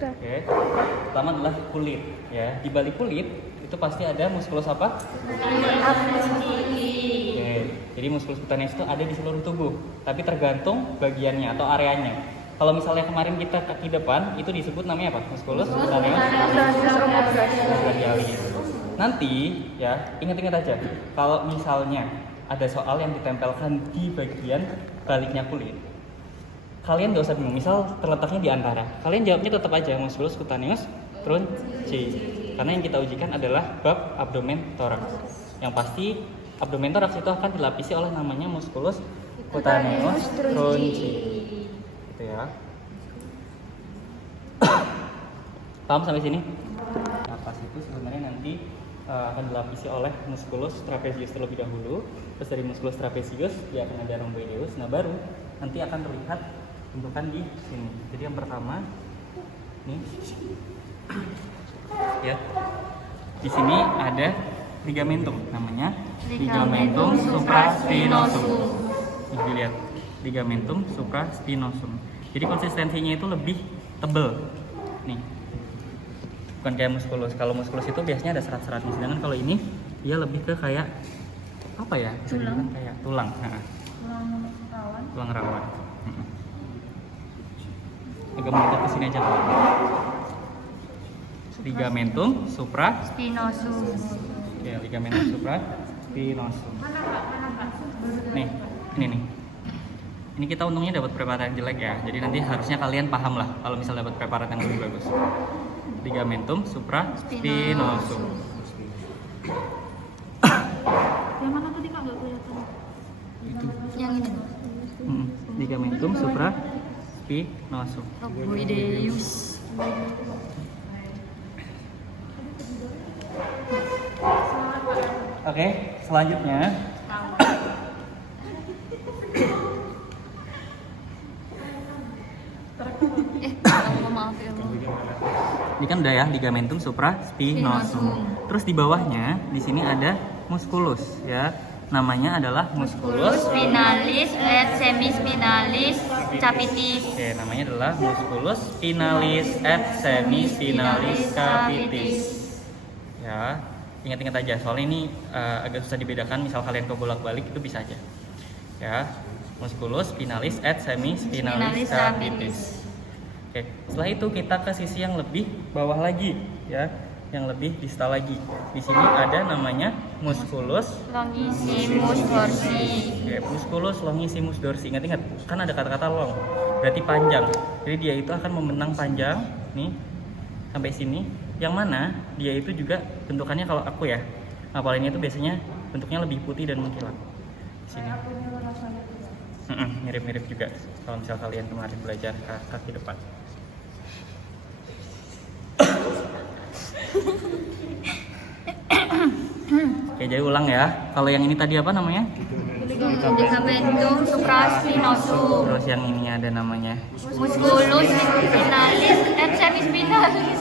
Oke. Pertama adalah kulit, ya. Di balik kulit itu pasti ada muskulus apa? Oke. Jadi muskulus cutaneus itu ada di seluruh tubuh, tapi tergantung bagiannya atau areanya. Kalau misalnya kemarin kita kaki depan, itu disebut namanya apa? Muskulus cutaneus radialis. Nanti ya, ingat-ingat aja. Kalau misalnya ada soal yang ditempelkan di bagian baliknya kulit, kalian gak usah bingung. Misal terletaknya di antara, kalian jawabnya tetap aja muskulus cutaneus trunci. Karena yang kita ujikan adalah bab abdomen toraks. Yang pasti abdomen toraks itu akan dilapisi oleh namanya muskulus cutaneus trunci. Gitu ya. Paham sampai sini? Napas itu sebenarnya nanti akan dilapisi oleh muskulus trapezius terlebih dahulu. Terus dari muskulus trapezius dia akan ada rhomboideus. Nah baru nanti akan terlihat bentukan di sini. Jadi yang pertama nih ya, di sini ada ligamentum, namanya ligamentum supraspinosum. Nih dilihat, ligamentum supraspinosum. Jadi konsistensinya itu lebih tebal nih, bukan kayak muskulus. Kalau muskulus itu biasanya ada serat-seratnya, sedangkan kalau ini dia lebih ke kayak apa ya, bisa dibilang kayak tulang. Tulang rawan. Agak mendekat ke sini aja. Ligamentum supraspinosum. Ya, ligamentum supraspinosum. Nih, ini nih. Ini kita untungnya dapat preparat yang jelek ya. Jadi nanti harusnya kalian paham lah kalau misal dapat preparat yang lebih bagus. Ligamentum supraspinosum. Yang mana tadi Kak, nggak kelihatan? Itu. Yang ini. Ligamentum supraspinosum. Rhomboideus. Oke, selanjutnya Maaf ya. ini kan udah ya, ligamentum supraspinosum. Terus di bawahnya di sini ada musculus ya. Namanya adalah musculus Spinalis et semispinalis capitis. Oke, namanya adalah musculus spinalis et semispinalis capitis. Ya, ingat-ingat aja, soalnya ini agak susah dibedakan. Misal kalian kebolak-balik itu bisa aja. Ya, musculus spinalis et semispinalis capitis. Oke, setelah itu kita ke sisi yang lebih bawah lagi, ya, yang lebih distal lagi. Di sini ada namanya musculus Longissimus dorsi. Oke, musculus longissimus dorsi. Ingat-ingat, kan ada kata-kata long, berarti panjang. Jadi dia itu akan membenang panjang nih sampai sini. Yang mana dia itu juga bentukannya, kalau aku ya ngapalinnya itu biasanya bentuknya lebih putih dan mengkilap. Sini. Mirip-mirip juga kalau misal kalian kemarin belajar kaki depan. Oke, jadi ulang ya. Kalau yang ini tadi apa namanya? Ligamentum supraspinosum. Terus yang ininya ada namanya Musculus spinalis et semispinalis.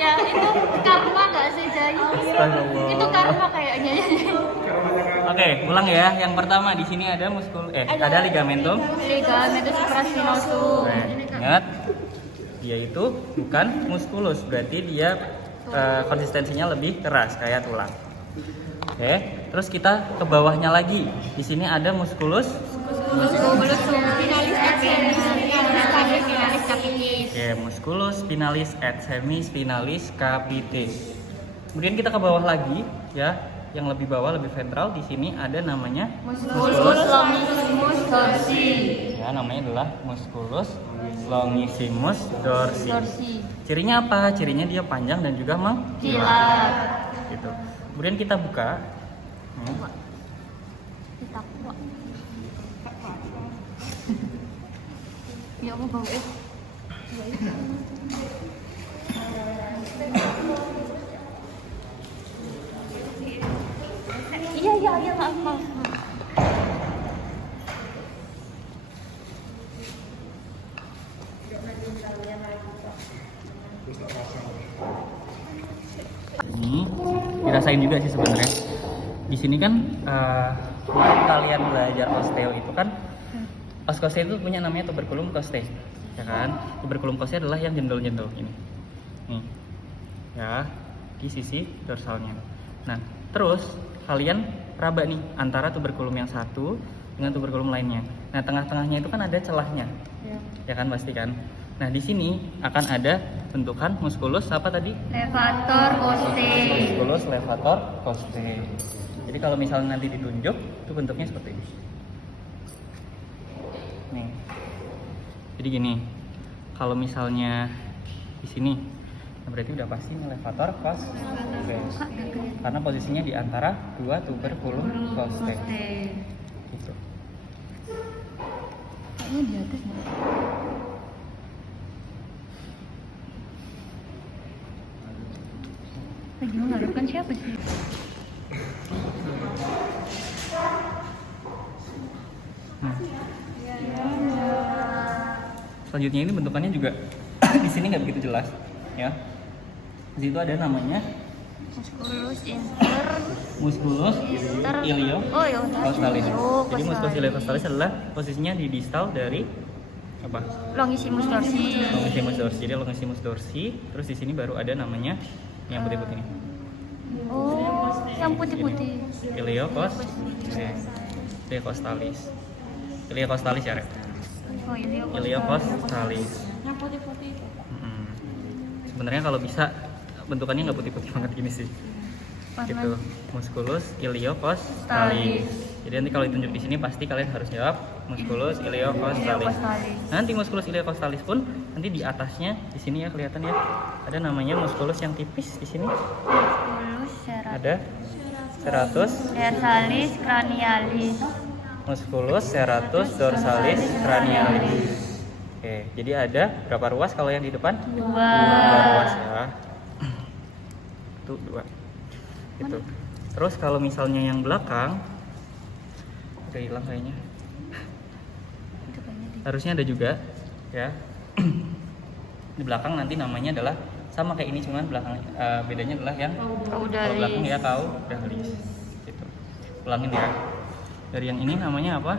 Ya itu karma nggak sih Jai? Astagfirullah. Itu karma kayaknya. Oke, ulang ya. Yang pertama di sini ada ada ligamentum. Ligamentum supraspinosum. Ingat, dia itu bukan muskulus, berarti dia konsistensinya lebih keras kayak tulang. Oke, terus kita ke bawahnya lagi. Di sini ada muskulus Spinalis et semispinalis capitis. Oke, musculus spinalis et semispinalis capitis. Kemudian kita ke bawah lagi ya, yang lebih bawah, lebih ventral. Di sini ada namanya Musculus longissimus dorsi. Ya, namanya adalah musculus longissimus dorsi. Cirinya apa? Cirinya dia panjang dan juga mengkilap. Gitu. Kemudian kita buka. Kita kuat. Ya aku bau. Iya maaf. Ini dirasain juga sih sebenarnya. Di sini kan kalian belajar osteo itu kan oskose itu punya namanya tuberculum costae, ya kan? Tuberculum costae adalah yang jendol-jendol ini. Nih. Ya, di sisi dorsalnya. Nah, terus kalian raba nih antara tuberculum yang satu dengan tuberculum lainnya. Nah, tengah-tengahnya itu kan ada celahnya. Ya kan pasti kan? Nah, di sini akan ada bentukan musculus apa tadi? Levator costae. Musculus levator costae. Jadi kalau misalnya nanti ditunjuk, itu bentuknya seperti ini. Nih. Jadi gini. Kalau misalnya di sini, berarti udah pasti levator costae. Karena posisinya di antara dua tuberculum costae. Gitu. Kayaknya di atas nih. Lagi mengharapkan siapa sih? Nah. Selanjutnya ini bentukannya juga di sini nggak begitu jelas, ya. Di situ ada namanya musculus ilio costalis. Jadi musculus ilio costalis adalah posisinya di distal dari apa? Longissimus dorsi. Longissimus dorsi. Jadi longissimus dorsi. Terus di sini baru ada namanya yang putih-putih ini. Oh, yang putih-putih. Ilio costalis. Ilio costalis ya, Rek? Oh, Ilio costalis. Yang putih-putih itu. Sebenarnya kalau bisa bentukannya nggak putih-putih banget gini sih. Gitu. Musculus ilio costalis. Jadi nanti kalau ditunjuk di sini pasti kalian harus jawab musculus ilio costalis. Nanti musculus ilio costalis pun nanti di atasnya di sini ya kelihatan ya. Ada namanya musculus yang tipis di sini. Musculus Ada serratus dorsalis cranialis. musculus serratus dorsalis cranialis. Oke, jadi ada berapa ruas kalau yang di depan? Dua. Dua ruas ya. Itu dua. Itu. Terus kalau misalnya yang belakang udah hilang kayaknya. Itu kayaknya di. Harusnya ada juga ya. Di belakang nanti namanya adalah sama kayak ini cuman belakang bedanya adalah yang kalau belakang ya caudalis. Gitu. Ulangin ya. Dari yang ini namanya apa?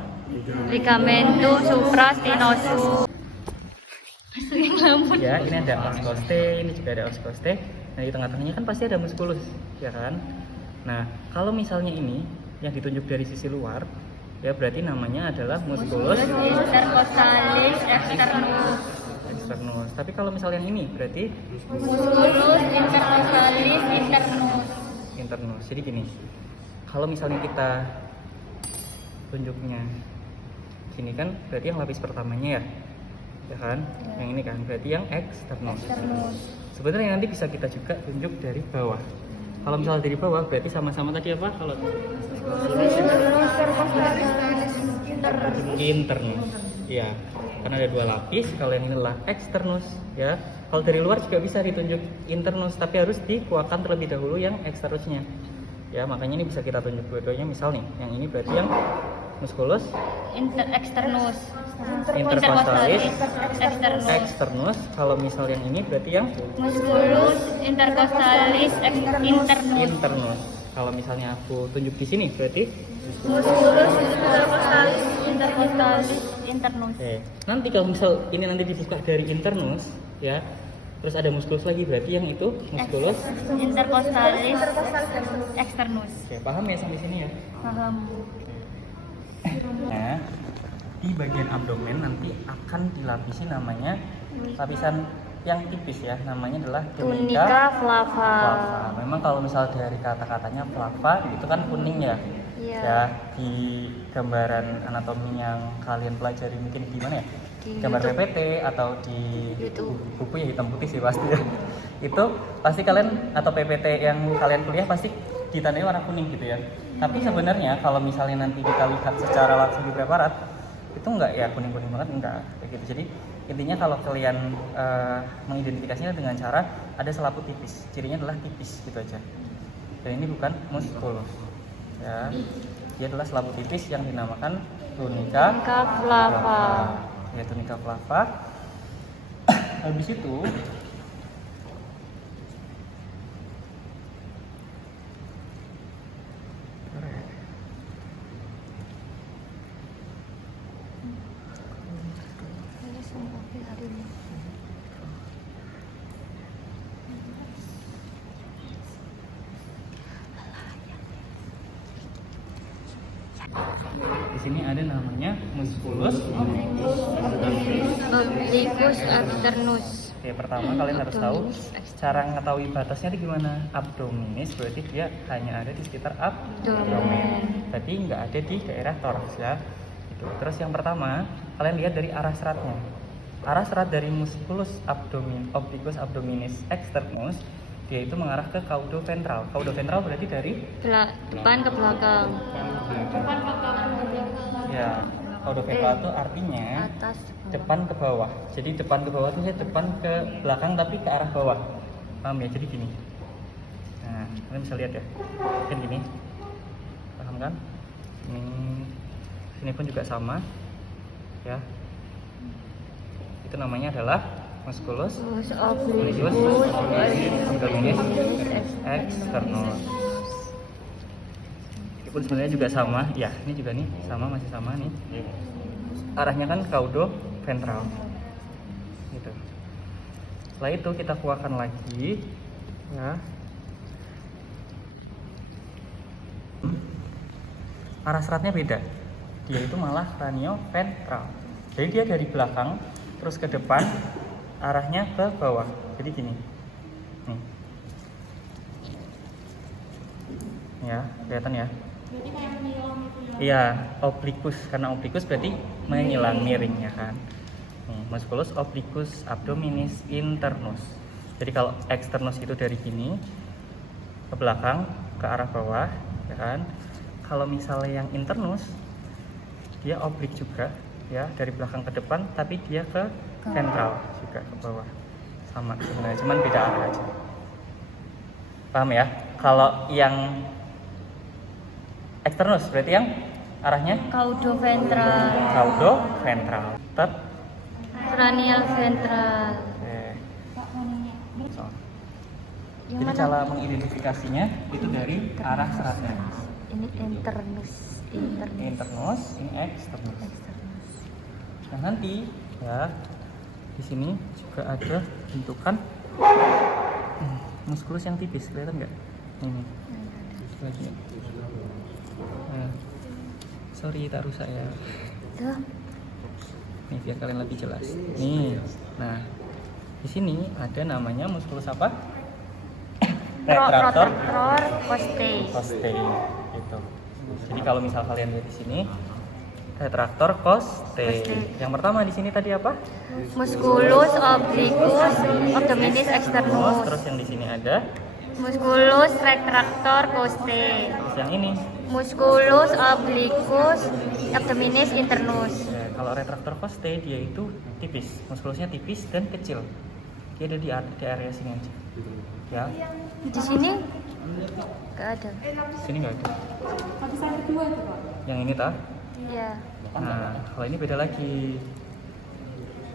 Ligamentum supraspinosus. Ya, ini ada os costae, ini juga ada os costae. Nah, di tengah-tengahnya kan pasti ada musculus, ya kan? Nah, kalau misalnya ini yang ditunjuk dari sisi luar, ya berarti namanya adalah musculus intercostalis externus. externus. Tapi kalau misalnya yang ini berarti Musculus intercostalis internus. internus. Jadi gini, kalau misalnya kita tunjuknya sini kan berarti yang lapis pertamanya ya kan? Yang ini kan berarti yang externus. Sebenarnya nanti bisa kita juga tunjuk dari bawah. Kalau misalnya dari bawah berarti sama-sama tadi apa? Kalau internus. Iya. Karena ada dua lapis, kalau yang ini adalah externus ya. Kalau dari luar juga bisa ditunjuk internus, tapi harus dikuatkan terlebih dahulu yang externusnya. Ya, makanya ini bisa kita tunjuk dua-duanya. Misal nih, yang ini berarti yang musculus Externus. intercostalis Externus. externus. Kalau misal yang ini berarti yang Musculus intercostalis internus. internus. Kalau misalnya aku tunjuk di sini berarti Musculus intercostalis internus. oke. Nanti kalau misal ini nanti dibuka dari internus ya, terus ada musculus lagi berarti yang itu musculus. Intercostalis externus. Oke, paham ya sampai sini ya? Paham. Nah, di bagian abdomen nanti akan dilapisi namanya lapisan yang tipis ya, namanya adalah Tunica flava. flava. Memang kalau misal dari kata-katanya flava itu kan kuning ya. Iya. Ya, di gambaran anatomi yang kalian pelajari mungkin di mana ya? Di Gambar YouTube. PPT atau di YouTube. buku ya hitam putih sih pasti ya. Itu pasti kalian atau PPT yang kalian kuliah pasti ditandai warna kuning gitu ya. Tapi sebenarnya kalau misalnya nanti kita lihat secara langsung di preparat itu enggak ya kuning-kuning banget, enggak kayak gitu. Jadi intinya kalau kalian mengidentifikasinya dengan cara ada selaput tipis, cirinya adalah tipis gitu aja. Dan ini bukan musculus ya, dia adalah selaput tipis yang dinamakan tunica Flava. ya, tunica flava. Habis itu Di sini ada namanya musculus Obliquus alternus. Oke, pertama kalian harus tahu cara mengetahui batasnya itu gimana. Abdominis berarti dia hanya ada di sekitar abdomen. Berarti nggak ada di daerah toraks ya. Gitu. Terus yang pertama, kalian lihat dari arah seratnya. Arah serat dari musculus obliquus abdominis externus dia itu mengarah ke caudoventral. Caudoventral berarti dari Depan ke belakang. ya, caudoventral itu artinya Atas. depan ke bawah. Jadi depan ke bawah itu saya depan ke belakang tapi ke arah bawah. Paham ya? Jadi gini. Nah, kalian bisa lihat ya. Kan gini. Paham kan? Sini pun juga sama. Ya. Itu namanya adalah musculus obliquus abdominis externus. Ini pun sebenarnya juga sama. Ya, ini juga nih sama, masih sama nih. Arahnya kan caudoventral gitu. Setelah itu kita kuahkan lagi ya. Arah seratnya beda, dia itu malah cranioventral. Jadi dia dari belakang terus ke depan, arahnya ke bawah. Jadi gini nih ya, kelihatan ya. Iya, obliquus, karena obliquus berarti menyilang miring ya kan. Nih, musculus obliquus abdominis internus. Jadi kalau externus itu dari gini ke belakang ke arah bawah ya kan. Kalau misalnya yang internus dia oblik juga ya, dari belakang ke depan tapi dia ke ventral juga ke bawah. Sama sebenarnya, cuman beda arah aja. Paham ya? Kalau yang externus berarti yang arahnya caudoventral. Tetap Cranial ventral. oke. So. Jadi cara mengidentifikasinya itu dari arah seratnya. Ini internus. Ini internus, ini externus. Nah nanti ya di sini juga ada bentukan muskulus yang tipis, kelihatan nggak? Ini lagi. Nah, sorry tak rusak ya. Tuh. Nih biar kalian lebih jelas. Nih, nah di sini ada namanya muskulus apa? Retraktor costae. Gitu. Jadi kalau misal kalian lihat di sini retraktor costae. Yang pertama di sini tadi apa? Musculus obliquus abdominis externus. Terus yang di sini ada Musculus retraktor costae. terus yang ini. Musculus obliquus abdominis internus. Ya, kalau retraktor costae dia itu tipis, muskulusnya tipis dan kecil. Dia ada di area sini aja. Ya. Di sini nggak ada. Sini nggak ada. Yang ini tah? Iya. Nah, kalau ini beda lagi.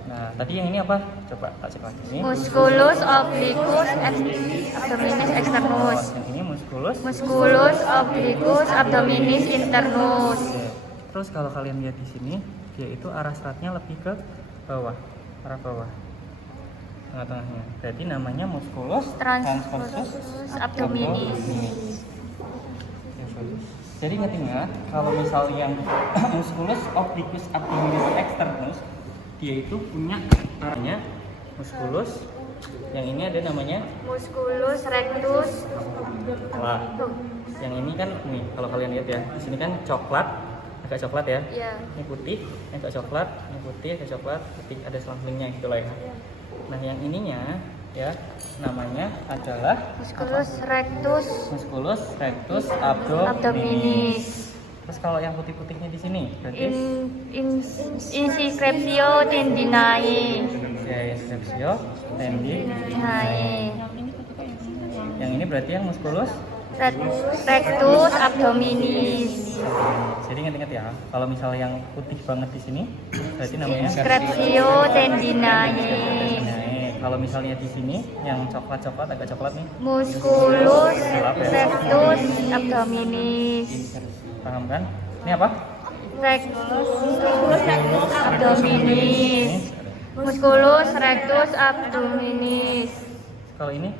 Nah, tadi yang ini apa? Coba tak cek lagi. Ini Musculus obliquus abdominis externus. Yang ini musculus. Musculus obliquus abdominis internus. Oke. Terus kalau kalian lihat di sini, dia itu arah seratnya lebih ke bawah, arah bawah, tengah-tengahnya. Berarti namanya musculus transversus abdominis. Jadi ingat-ingat kalau misal yang musculus obliquus abdominis externus dia itu punya arahnya musculus. Yang ini ada namanya Musculus rectus. wah. Yang ini kan nih kalau kalian lihat ya, di sini kan coklat, agak coklat ya. Iya. Ini putih, ini agak coklat, ini putih, agak coklat, putih, ada selang-selingnya gitu lah ya. Nah, yang ininya ya namanya adalah Musculus apa? rectus Musculus rectus abdominis. abdominis. Terus kalau yang putih-putihnya di sini berarti Inscriptio tendinae. ya inscriptio tendinae. Nae. Yang ini berarti yang musculus. Rectus abdominis. Jadi ingat-ingat ya, kalau misalnya yang putih banget di sini berarti namanya Inscriptio tendinae. tendinae. Kalau misalnya di sini yang coklat-coklat agak coklat nih, Musculus rectus abdominis. paham kan? Ini apa? Rectus abdominis. Musculus rectus abdominis. Kalau ini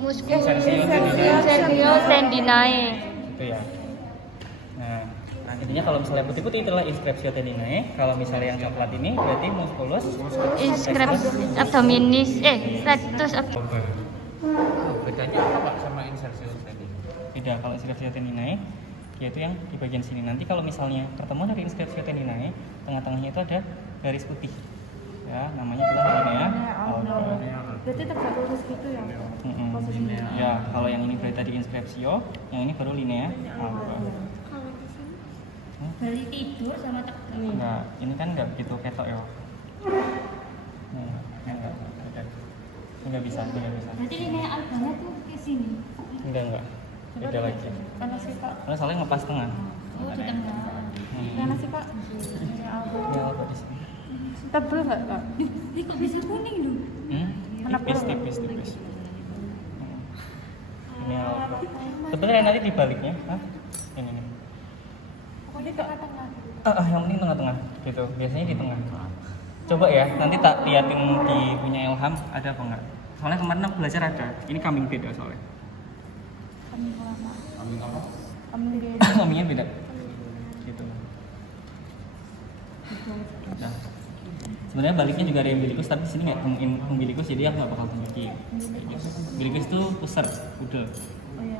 Musculus tendinae. itu ya. Nah, Intinya kalau misalnya putih-putih itulah inscriptio tendinae. Kalau misalnya yang coklat ini berarti musculus Inscriptus abdominis, rectus Bedanya apa Pak sama insersi tadi? beda. Kalau inscriptio tendinae yaitu yang di bagian sini. Nanti kalau misalnya pertemuan dari inscriptio tendinae, tengah-tengahnya itu ada garis putih. Ya, namanya adalah linea alba. Berarti tegak lurus gitu ya? Posisinya. Ya, kalau yang ini berarti tadi inscriptio, yang ini baru linea alba. Bali tidur sama tegak. Enggak, ini kan enggak begitu ketok ya. Enggak. Enggak bisa. Berarti linea albanya tuh ke sini. Enggak. Beda lagi. Mana sih Pak? Karena soalnya ngepas tengah. Oh, di tengah. Mana sih Pak? Ya, alba di sini. Tebel nggak Pak? Kok bisa kuning dong? Tipis. Ini alba. Sebenarnya nanti dibaliknya, ini. Pokoknya tengah-tengah. Yang penting tengah-tengah gitu. Biasanya di tengah. Coba ya, nanti tak liatin di punya Ilham ada apa enggak. Soalnya kemarin aku belajar ada. Ini kambing beda soalnya. Kambing lama. Kambing apa? Kambing beda. Kambingnya beda. Gitu. Nah, sebenarnya baliknya juga ada umbilikus, tapi di sini nggak umbilikus, jadi aku nggak bakal tunjukin. Umbilikus itu pusar, udel. Oh iya.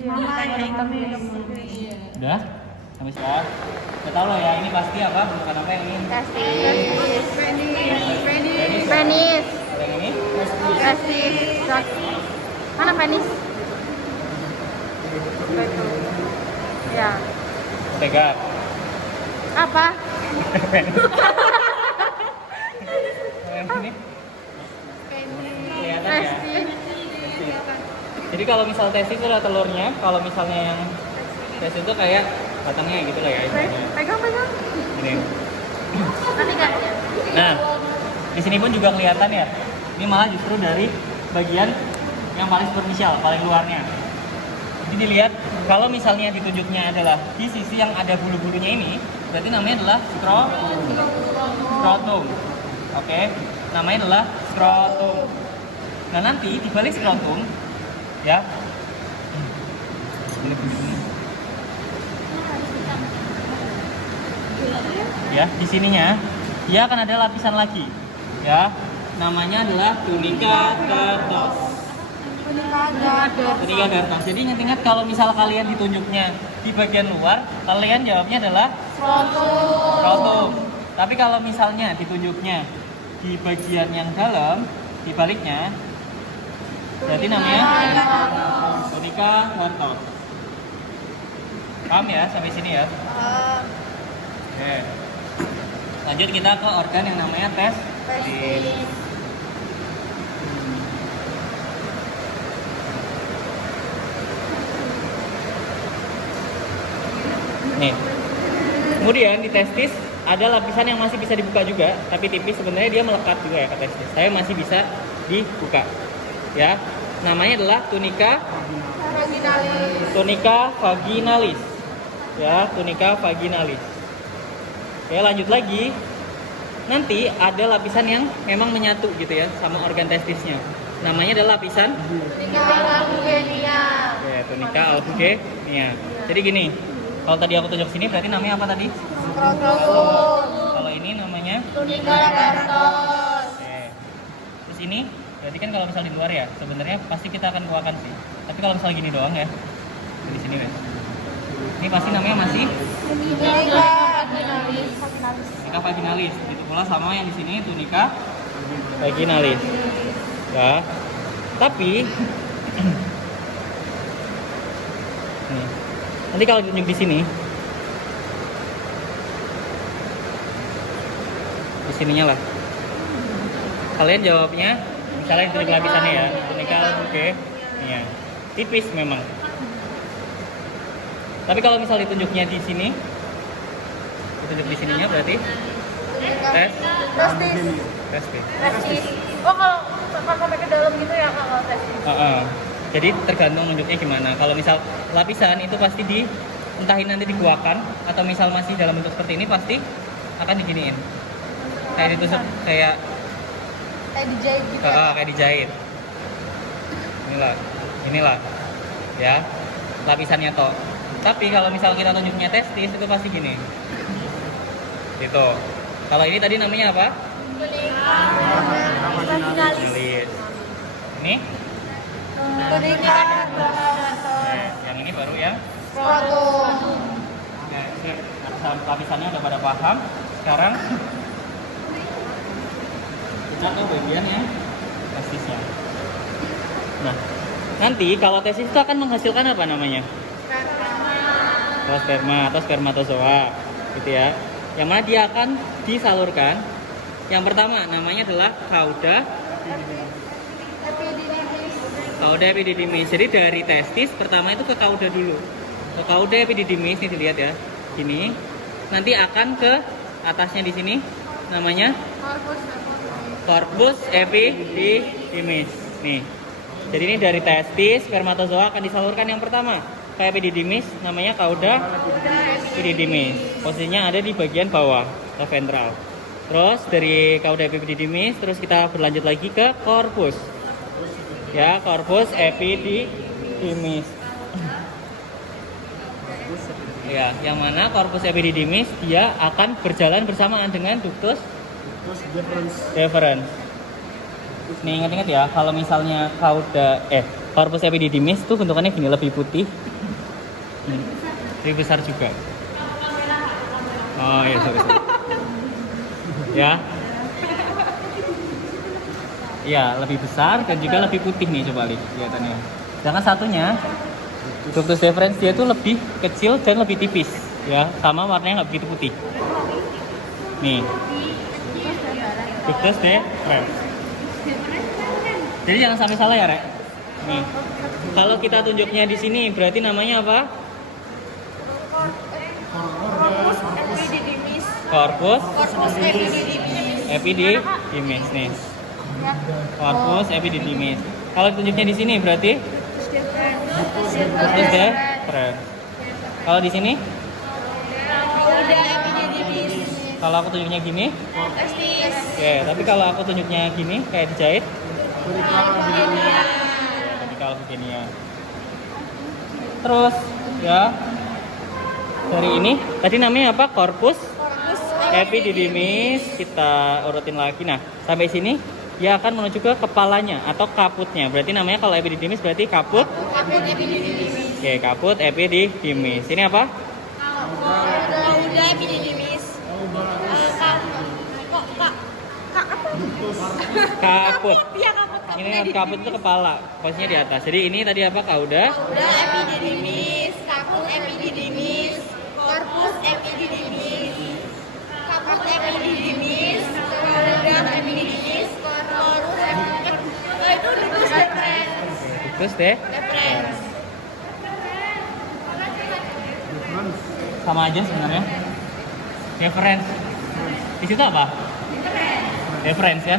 Yang kaki. Udah? Sampai sini. Udah tahu loh ya, ini pasti apa? Bukan apa yang ini? Testis. Penis. Penis. Yang ini? Testis. Mana penis? Ya. Tegak. Apa? Yang ini? Kelihatan ya? Testis. Jadi kalau misal testis itu adalah telurnya, kalau misalnya yang testis itu kayak batangnya gitu lah ya. Pegang. Ini. Nanti kan ya. Nah, di sini pun juga kelihatan ya. Ini malah justru dari bagian yang paling superficial, paling luarnya. Jadi dilihat kalau misalnya ditunjuknya adalah di sisi yang ada bulu-bulunya ini, berarti namanya adalah skrotum. Oke, namanya adalah skrotum. Nah nanti di balik skrotum, ya, ya di sininya dia akan ada lapisan lagi, ya, namanya adalah tunica dartos. Tunica dartos. Jadi ingat kalau misal kalian ditunjuknya di bagian luar, kalian jawabnya adalah skrotum. Tapi kalau misalnya ditunjuknya di bagian yang dalam, di baliknya, berarti namanya tunica dartos. Paham ya sampai sini ya? Oke. Lanjut kita ke organ yang namanya testis. Nih. Kemudian di testis ada lapisan yang masih bisa dibuka juga, tapi tipis, sebenarnya dia melekat juga ya ke testis. Saya masih bisa dibuka. Ya. Namanya adalah tunica vaginalis. Ya, tunica vaginalis. Ya, lanjut lagi. Nanti ada lapisan yang memang menyatu gitu ya sama organ testisnya. Namanya adalah lapisan ya, tunica albugenia. Jadi gini, kalau tadi aku tunjuk sini berarti namanya apa tadi? Kalau ini namanya tunica dartos. Oke. Terus ini berarti kan kalau misal di luar ya, sebenarnya pasti kita akan keluarkan sih. Tapi kalau misal gini doang ya, di sini ya. Ini pasti namanya masih tunica vaginalis. Itu pula sama yang di sini tunica vaginalis. Ya. Tapi nih. Nanti kalau ditunjuk di sini, di sininya lah. Kalian jawabnya, misalnya ditunjuk lapisannya ya, tunica albugenia. Tipis memang. Tapi kalau misal ditunjuknya di sini, ditunjuk di sininya berarti testis. Oh kalau sampai ke dalam gitu ya kalau testis. Jadi tergantung nunjuknya gimana. Kalau misal lapisan itu pasti entahin nanti dikuakan, atau misal masih dalam bentuk seperti ini pasti akan diginiin. Kayak ditusuk, kayak dijahit gitu. kayak dijahit. Inilah, ya. lapisannya toh. Tapi kalau misal kita tunjuknya testis itu pasti gini. Gitu. Kalau ini tadi namanya apa? Kulit. Ini? Yang ini baru ya? Nah, lapisannya udah pada paham. Sekarang kita ke bagian yang testisnya. Nah, nanti kalau testis itu akan menghasilkan apa namanya? Sperma atau spermatozoa, gitu ya. Yang mana dia akan disalurkan. Yang pertama namanya adalah cauda epididymis. Jadi dari testis pertama itu ke cauda dulu. Ke cauda epididymis nih dilihat ya. Gini. Nanti akan ke atasnya di sini namanya corpus epididymis. Nih. Jadi ini dari testis spermatozoa akan disalurkan yang pertama ke epididymis namanya cauda epididymis. Posisinya ada di bagian bawah, atau ventral. Terus dari cauda epididymis terus kita berlanjut lagi ke corpus. Ya, corpus epididymis. Ya, yang mana corpus epididymis dia akan berjalan bersamaan dengan ductus deferens. Nih ingat-ingat ya, kalau misalnya corpus epididymis tuh bentukannya gini, lebih putih. Lebih besar juga. Oh iya, sorry. Ya. Iya, lebih besar dan juga lebih putih nih, coba lihat kelihatannya. Sedangkan satunya ductus deferens dia tuh lebih kecil dan lebih tipis, ya, sama warnanya nggak begitu putih. Nih. Ductus deferens. Jadi jangan sampai salah ya, Rek. Nih. Kalau kita tunjuknya di sini berarti namanya apa? Corpus epididymis nih. Corpus epididymis. Kalau tunjuknya di sini berarti ductus deferens. Kalau di sini? Kalau aku tunjuknya gini? Oke, tapi kalau aku tunjuknya gini kayak dijahit? Radical bugenia. Terus ya dari ini tadi namanya apa? Corpus epididymis. Kita urutin lagi. Nah, sampai sini dia akan menuju ke kepalanya atau kaputnya. Berarti namanya kalau epididymis berarti kaput. Oke, kaput epididymis. Ini apa? Cauda epididymis. Kaput. Iya, kaput. Ini kaput itu kepala, posisinya di atas. Jadi ini tadi apa? Cauda Epididymis, kaput epididymis, corpus epididymis, kaput epididymis, cauda epididymis, corpus itu ductus deferens. Ductus Deferens. sama aja sebenarnya. Deferens. Di situ apa? Deferens ya.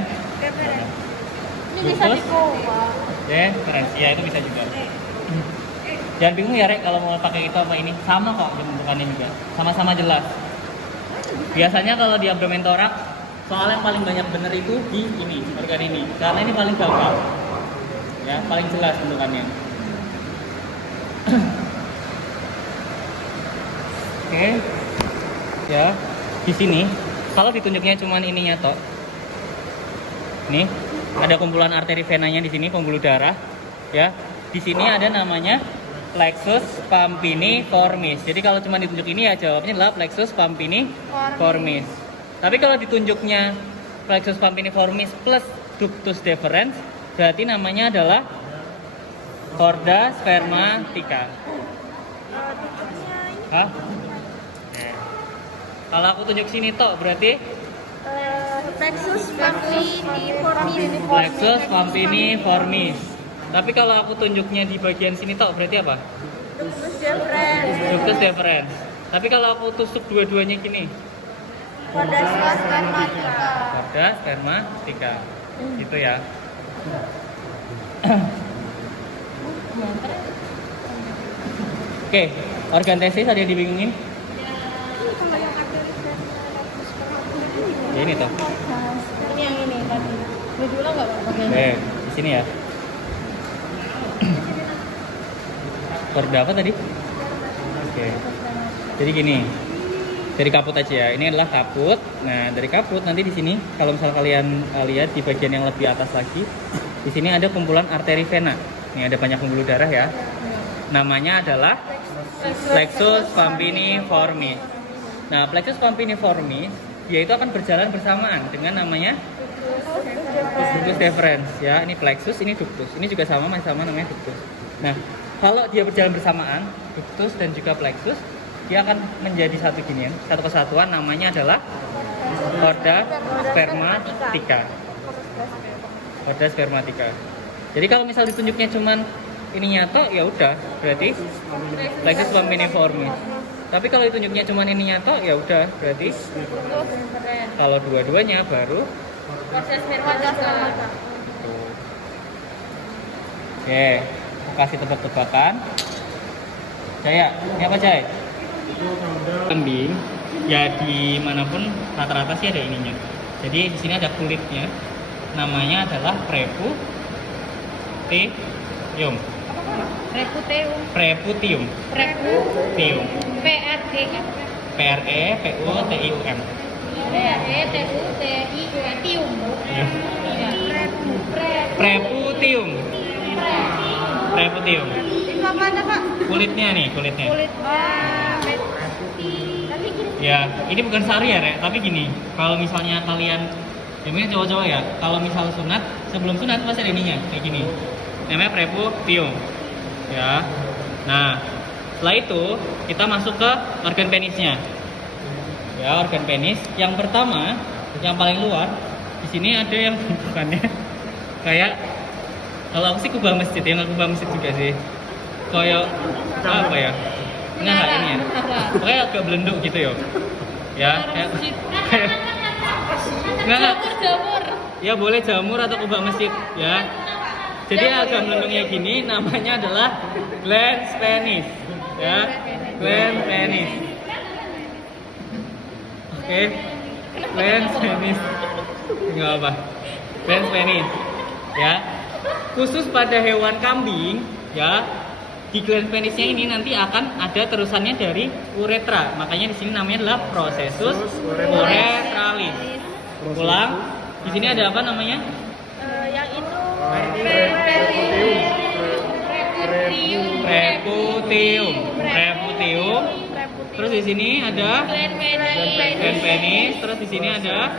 Ini bisa dikoba. Deferens. Ya itu bisa juga. Jangan bingung ya, Rek, kalau mau pakai itu apa ini. Sama kok bentukannya juga. Sama-sama jelas. Biasanya kalau di abdomen toraks, soal yang paling banyak bener itu di ini, organ ini. Karena ini paling gampang. Ya, paling jelas bentukannya. Oke. Ya, di sini kalau ditunjuknya cuman ininya toh. Nih, ada kumpulan arteri venanya di sini, pembuluh darah. Ya, di sini ada namanya plexus pampiniformis. Jadi kalau cuma ditunjuk ini ya jawabnya adalah plexus pampiniformis. Tapi kalau ditunjuknya plexus pampiniformis plus ductus deferens, berarti namanya adalah chorda spermatica. Hah? Kalau aku tunjuk sini toh berarti Plexus pampiniformis. plexus pampiniformis. Tapi kalau aku tunjuknya di bagian sini toh berarti apa? Ductus deferens. Ductus deferens. Tapi kalau aku tusuk dua-duanya gini, Chorda spermatica. chorda spermatica. Gitu ya. Oke, organ testis ada yang dibingungin? Kalau yang arteri Ya ini toh. ini yang ini tadi. Ini dulu nggak Pak? Di sini ya. Korda apa tadi? Oke. Jadi gini. Dari kaput aja ya. Ini adalah kaput. Nah, dari kaput nanti di sini kalau misal kalian lihat di bagian yang lebih atas lagi, di sini ada kumpulan arteri vena. Ini ada banyak pembuluh darah ya. Namanya adalah plexus pampiniformis. Nah, plexus pampiniformis dia itu akan berjalan bersamaan dengan namanya ductus deferens ya. Ini plexus, ini ductus. Ini juga masih sama namanya ductus. Nah, kalau dia berjalan bersamaan, ductus dan juga plexus, dia akan menjadi satu ginian, satu kesatuan, namanya adalah korda spermatika. Korda spermatika. Jadi kalau misal ditunjuknya cuman ini nyata, ya udah, berarti plexus pampiniformis. Tapi kalau ditunjuknya cuman ini nyata, ya udah, berarti kalau dua-duanya baru Korda spermatika. Oke, kasih tebak-tebakan. Jaya, ini apa Jaya? Kambing, ya dimanapun rata-rata sih ada ininya. Jadi di sini ada kulitnya, namanya adalah preputium. Preputium. Preputium. Preputium. Tium. PRE. PREPUTIUM. Tium. Ya. Preputium. Preputium. Itu apa ada Pak? Kulitnya nih, kulitnya. Tapi gini. Ya, ini bukan sari ya, Rek, tapi gini, kalau misalnya kalian, ya mungkin cowok-cowok ya, kalau misal sunat, sebelum sunat pasti ada ininya, kayak gini. Namanya preputium. Ya. Nah, setelah itu kita masuk ke organ penisnya. Ya, organ penis. Yang pertama, yang paling luar, di sini ada yang bentukannya kayak, kalau aku sih kubah masjid, yang kubah masjid juga sih. Kayak apa ya? Enggak ini ya. Pokoknya agak belenduk gitu ya. Ya, kayak enggak. Jamur. Ya boleh jamur atau kubah masjid ya. Jadi agak melendungnya gini, namanya adalah glans penis. Ya, glans penis. Oke. Glans penis. Enggak apa. Glans penis. Ya. Khusus pada hewan kambing, ya. Di glans penisnya ini nanti akan ada terusannya dari uretra. Makanya di sini namanya adalah processus uretralis. Ulang. Di sini ada apa namanya? Yang itu Preputium. Preputium. Terus di sini ada gland penis. Terus di sini ada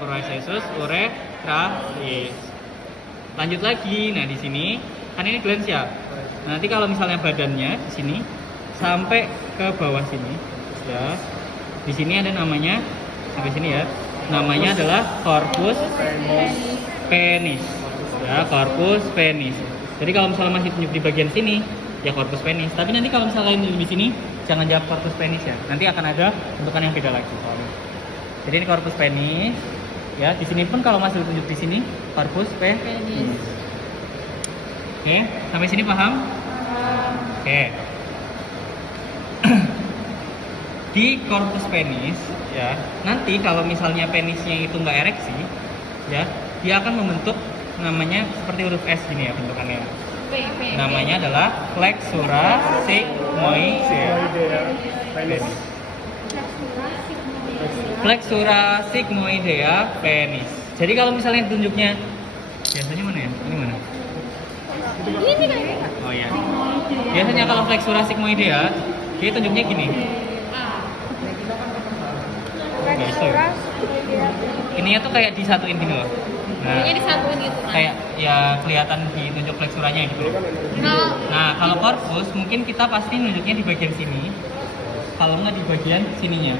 processus uretralis. Lanjut lagi. Nah, di sini kan ini glans ya. Nanti kalau misalnya badannya di sini sampai ke bawah sini, ya. Di sini ada namanya sampai sini ya. Namanya adalah corpus penis. Ya, corpus penis. Jadi kalau misalnya masih tunjuk di bagian sini, ya corpus penis. Tapi nanti kalau misalnya kalian di sini, jangan jawab corpus penis ya. Nanti akan ada bentukan yang beda lagi soalnya. Jadi ini corpus penis. Ya, di sini pun kalau masih tunjuk di sini, corpus penis. Oke, sampai sini paham? Oke. Di corpus penis, ya, nanti kalau misalnya penisnya itu nggak ereksi, ya, dia akan membentuk namanya seperti huruf S gini ya bentukannya. Namanya adalah flexura sigmoidea. Flexura sigmoidea penis. Jadi kalau misalnya tunjuknya, biasanya mana ya? Ini mana? ini kan. Oh iya. Biasanya kalau flexura sigmoidea, dia tunjuknya gini. Gitu. Ininya tuh kayak disatuin gini loh. Nah, Ini disatuin gitu kan. kayak ya kelihatan di tunjuk flexuranya gitu. Nah, kalau corpus mungkin kita pasti nunjuknya di bagian sini. Kalau nggak di bagian sininya.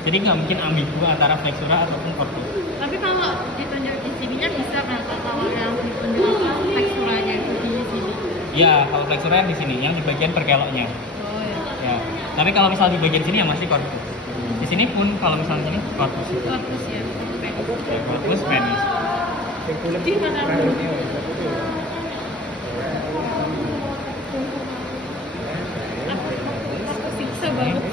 Jadi nggak mungkin ambigu antara flexura ataupun corpus. Tapi kalau ditunjuk di sininya bisa kan kalau yang ditunjuk teksturnya itu di sini. Ya, kalau flexura yang di sini, yang di bagian perkeloknya. Oh ya. Ya. Tapi kalau misal di bagian sini ya masih corpus. Di sini pun kalau misalnya sini corpus. Bagus ya. Ya, corpus penis. Di mana? Aku siksa banget.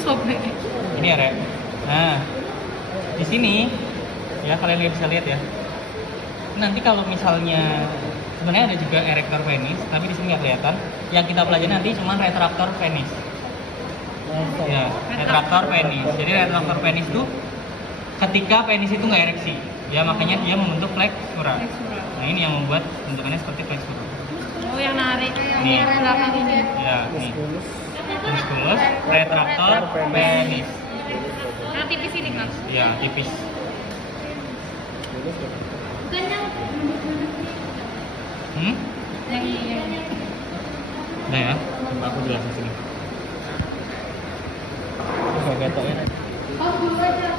Sobek. Ini ya, Rek. Nah, di sini ya kalian bisa lihat ya. nanti kalau misalnya sebenarnya ada juga erector penis, tapi di sini nggak kelihatan. Yang kita pelajari nanti cuma retraktor penis. Ya, retraktor penis. Jadi retraktor penis itu ketika penis itu nggak ereksi, ya makanya dia membentuk flexura. Nah ini yang membuat bentukannya seperti flexura. Oh, yang narik Nih. yang belakang ini. Ya, nih. Musculus retraktor penis. Yang tipis ini kan? Ya, tipis. Bukan yang Hmm? yang ini. Nah ya, aku jelasin sini. Oke, ketoknya. Oh, dulu aja.